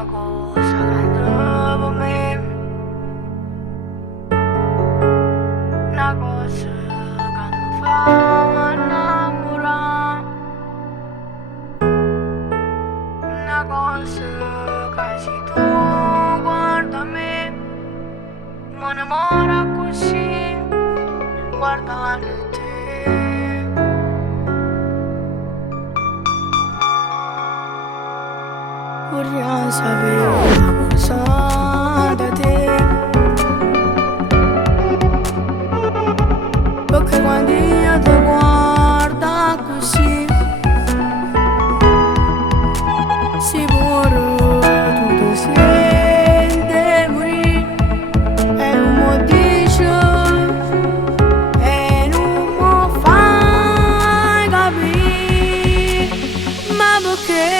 una cosa grande per me, una cosa che mi fa innamorare, una cosa che se tu guarda me, mi innamora così, guardando te. Voglio sapere una cosa da te, perché quando io ti guardo così, sicuro tu ti senti morire, e non mi dici, e non mi fai capire, ma perché?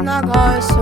Una cosa